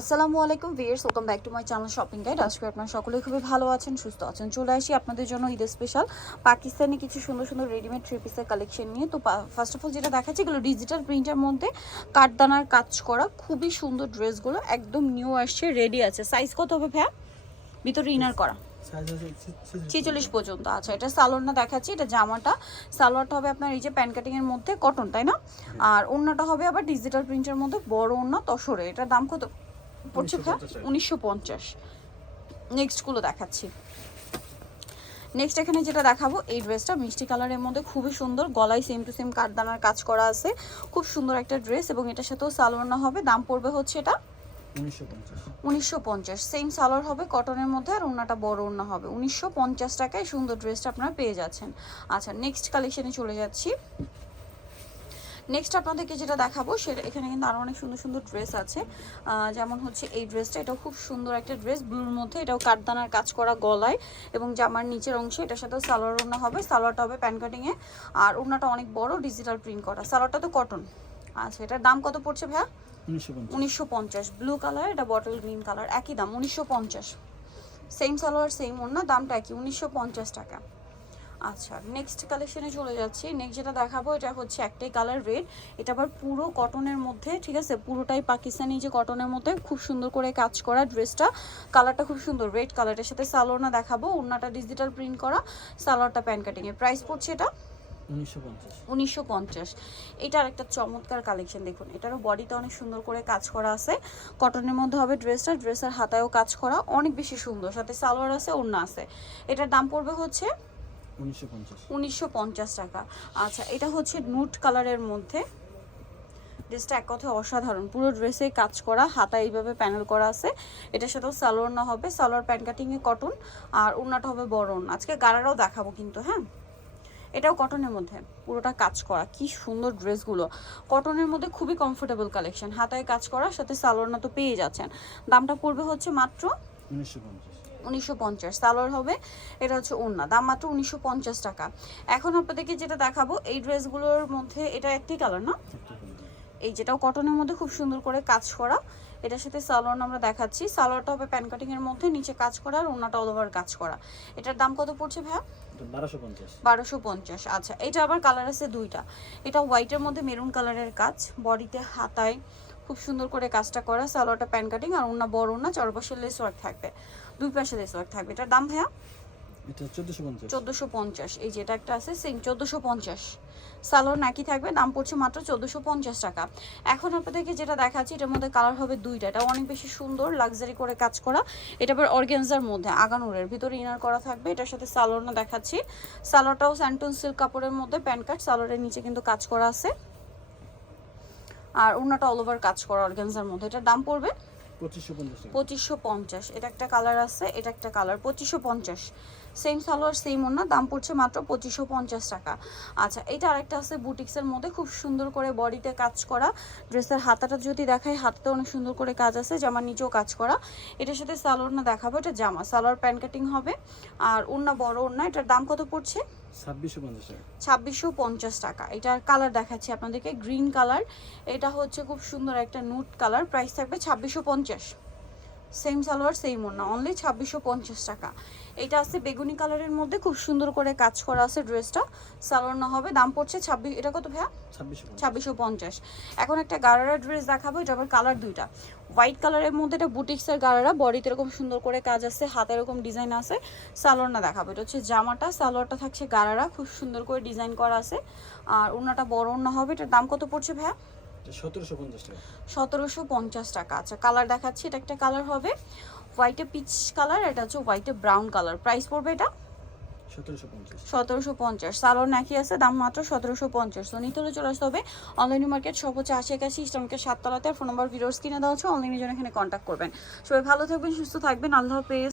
আসসালামু আলাইকুম viewers, welcome back to my channel shopping guide. আজকে আপনারা সকলেই খুবই ভালো আছেন, সুস্থ আছেন। চলে আসি আপনাদের জন্য ঈদের স্পেশাল পাকিস্তানি কিছু সুন্দর সুন্দর রেডিমেড থ্রি পিসের কালেকশন নিয়ে। তো ফার্স্ট অফ অল যেটা দেখাচ্ছি, এগুলো ডিজিটাল প্রিন্টের মধ্যে কাঠদানার কাজ করা খুবই সুন্দর ড্রেসগুলো, একদম নিউ আসছে, রেডি আছে। সাইজ কত হবে ভাইয়া? ভিতরে ইনার করা 46 পর্যন্ত। আচ্ছা, এটা সালোয়ারটা দেখাচ্ছি, এটা জামাটা সালোয়ারটা হবে আপনার এই যে প্যান কাটিং এর মধ্যে কটন, তাই না? আর ওড়নাটা হবে আবার ডিজিটাল প্রিন্টের মধ্যে বড় ওড়না তসরে। এটার দাম কত পড়ছে ভাইয়া? 1950। নেক্সটগুলো দেখাচ্ছি। নেক্সট এখানে যেটা দেখাবো, এই ড্রেসটা মিষ্টি কালারের মধ্যে খুবই সুন্দর, গলায় সেম টু সেম কাঠদানার কাজ করা আছে, খুব সুন্দর একটা ড্রেস। এবং এটার সাথেও সালোয়ার না হবে, দাম পড়বে হচ্ছে এটা 1950। সেম সালোয়ার হবে কটনের মধ্যে, আর ওড়নাটা বড় ওড়না হবে। 1950 টাকায় সুন্দর ড্রেসটা আপনারা পেয়ে যাচ্ছেন। আচ্ছা, নেক্সট কালেকশনে চলে যাচ্ছি। নেক্সট আপনাদেরকে যেটা দেখাবো সেটা, এখানে কিন্তু আরও অনেক সুন্দর সুন্দর ড্রেস আছে। যেমন হচ্ছে এই ড্রেসটা, এটাও খুব সুন্দর একটা ড্রেস, ব্লুর মধ্যে। এটাও কাঠদানার কাজ করা গলায় এবং জামার নিচের অংশে। এটার সাথেও সালোয়ার ওড়না হবে, সালোয়ারটা হবে প্যান কাটিংয়ে, আর ওড়নাটা অনেক বড় ডিজিটাল প্রিন্ট করা। সালোয়ারটা তো কটন। আচ্ছা, এটার দাম কত পড়ছে ভাইয়া? 1950। ব্লু কালার, এটা বটল গ্রিন কালার, একই দাম 1950। সেম সালোয়ার সেম ওড়না, দামটা একই 1950 টাকা। আচ্ছা, নেক্সট কালেকশনে চলে যাচ্ছি। নেক্সট যেটা দেখাবো, এটা হচ্ছে একটাই কালার রেড, এটা আবার পুরো কটনের মধ্যে, ঠিক আছে? পুরোটাই পাকিস্তানি যে কটনের মধ্যে খুব সুন্দর করে কাজ করা ড্রেসটা। কালারটা খুব সুন্দর রেড কালারের সাথে সালোয়ারটা দেখাবো, ওড়নাটা ডিজিটাল প্রিন্ট করা, সালোয়ারটা প্যান কাটিং এর। প্রাইস পড়ছে এটা 1950। এটা আরেকটা চমৎকার কালেকশন, দেখুন এটারও বডিতে অনেক সুন্দর করে কাজ করা আছে, কটনের মধ্যে হবে ড্রেসটা। ড্রেসের হাতায়ও কাজ করা, অনেক বেশি সুন্দর, সাথে সালোয়ার আছে, ওড়না আছে। এটার দাম পড়বে হচ্ছে 1950 টাকা। আচ্ছা, এটা হচ্ছে নুট কালারের মধ্যে, ড্রেসটা এক কথায় অসাধারণ, পুরো ড্রেসে কাজ করা, হাতা এইভাবে প্যানেল করা আছে। এটার সাথেও সালোয়ার না হবে, সালোয়ার প্যান কাটিংয়ে কটন, আর ওড়নাটা হবে বড় ওড়না। আজকে গারারাও দেখাবো কিন্তু, হ্যাঁ। এটাও কটনের মধ্যে পুরোটা কাজ করা, কি সুন্দর ড্রেসগুলো, কটনের মধ্যে খুবই কমফোর্টেবল কালেকশন, হাতায় কাজ করা, সাথে সালোয়ার না তো পেয়ে যাচ্ছেন। দামটা পড়বে হচ্ছে মাত্র 1950। সালোয়ার হবে, এটা হচ্ছে ওড়না, দাম মাত্র 1950 টাকা। এখন আপনাদেরকে যেটা দেখাবো, এই ড্রেসগুলোর মধ্যে এটা একটি কালার না, এই যেটাও কটনের মধ্যে খুব সুন্দর করে কাজ করা। এটার সাথে সালোয়ার আমরা দেখাচ্ছি, সালোয়ারটা হবে প্যান কাটিং এর মধ্যে, নিচে কাজ করা, আর ওড়নাটা অল ওভার কাজ করা। এটার দাম কত পড়ছে ভাইয়া? 1250। আচ্ছা, এটা আবার কালার আছে দুইটা, এটা হোয়াইটের মধ্যে মেরুন কালারের কাজ, বডিতে হাতায় খুব সুন্দর করে কাজটা করা, সালোয়ারটা প্যান কাটিং, আর ওড়না বড় ওড়না, চারপাশে লেস ওয়ার্ক থাকবে, দুই পাশে লেস ওয়ার্ক থাকবে। এটার দাম ভাইয়া? এটা 1450। এই যে এটা একটা আছে সেম 1450, সালোয়ার নাকি থাকবে, দাম পড়ছে মাত্র 1450 টাকা। এখন আপনাদেরকে যেটা দেখাচ্ছি, এটার মধ্যে কালার হবে দুইটা, এটা অনেক বেশি সুন্দর লাক্সারি করে কাজ করা। এটা আবার অর্গানজার মধ্যে আগানুরের ভিতরে ইনার করা থাকবে। এটার সাথে সালোয়ার না দেখাচ্ছি, সালোয়ারটাও স্যান্টন সিল্ক কাপড়ের মধ্যে, প্যান্ট কাট, সালোয়ারের নিচে কিন্তু কাজ করা আছে, আর ওড়নাটা অল ওভার কাজ করা অর্গানজার মধ্যে। এটার দাম পড়বে 2550। এটা একটা কালার আছে, এটা একটা কালার, 2550। সেম সালোয়ার সেম ওড়না, দাম পড়ছে মাত্র 2550 টাকা। আচ্ছা, এটা আরেকটা আছে বুটিক্সের মধ্যে, খুব সুন্দর করে বডিতে কাজ করা। ড্রেসের হাতাটা যদি দেখাই, হাতাতে অনেক সুন্দর করে কাজ আছে, জামার নিচেও কাজ করা। এটার সাথে সালোয়ার না দেখাবো, এটা জামা, সালোয়ার প্যান কাটিং হবে, আর ওড়না বড় ওড়না। এটার দাম কত পড়ছে? 2650 টাকা। এটার কালার দেখাচ্ছি আপনাদেরকে, গ্রিন কালার, এটা হচ্ছে খুব সুন্দর একটা নুট কালার। প্রাইস থাকবে 2650। সেম সালোয়ার সেম ওড়না, অনলি 2650 টাকা। এটা আছে বেগুনি কালারের মধ্যে, খুব সুন্দর করে কাজ করা আছে ড্রেসটা, সালোয়ার না হবে, দাম পড়ছে 26। এটা কত ভাইয়া? 2650। এখন একটা গারারা ড্রেস দেখাবো, এটা আবার কালার দুইটা, হোয়াইট কালারের মধ্যে, এটা বুটিক্সের গারারা, বডিতে এরকম সুন্দর করে কাজ আছে, হাতে এরকম ডিজাইন আছে, সালোয়ার না দেখাবো। এটা হচ্ছে জামাটা, সালোয়ারটা থাকছে গারারা, খুব সুন্দর করে ডিজাইন করা আছে, আর ওড়নাটা বড় ওড়না হবে। এটার দাম কত পড়ছে ভাইয়া? 1750 টাকা। আচ্ছা, কালার দেখাচ্ছি, এটা একটা কালার হবে হোয়াইটে পিচ কালার, এটা হচ্ছে হোয়াইটে ব্রাউন কালার। প্রাইস পড়বে এটা 1750। সালোয়ার নাকি আছে, দাম মাত্র 1750। তো নিতে হলে চলে আসতে হবে অনলাইন মার্কেট, সব হচ্ছে 8081 ইস্টার্নকে 7 তলাতে। ফোন নাম্বার ভিডিওস কিনে দেওয়া হচ্ছে, অনলাইনের জন্য এখানে কন্ট্যাক্ট করবেন। সবাই ভালো থাকবেন, সুস্থ থাকবেন, আল্লাহ হাফেজ।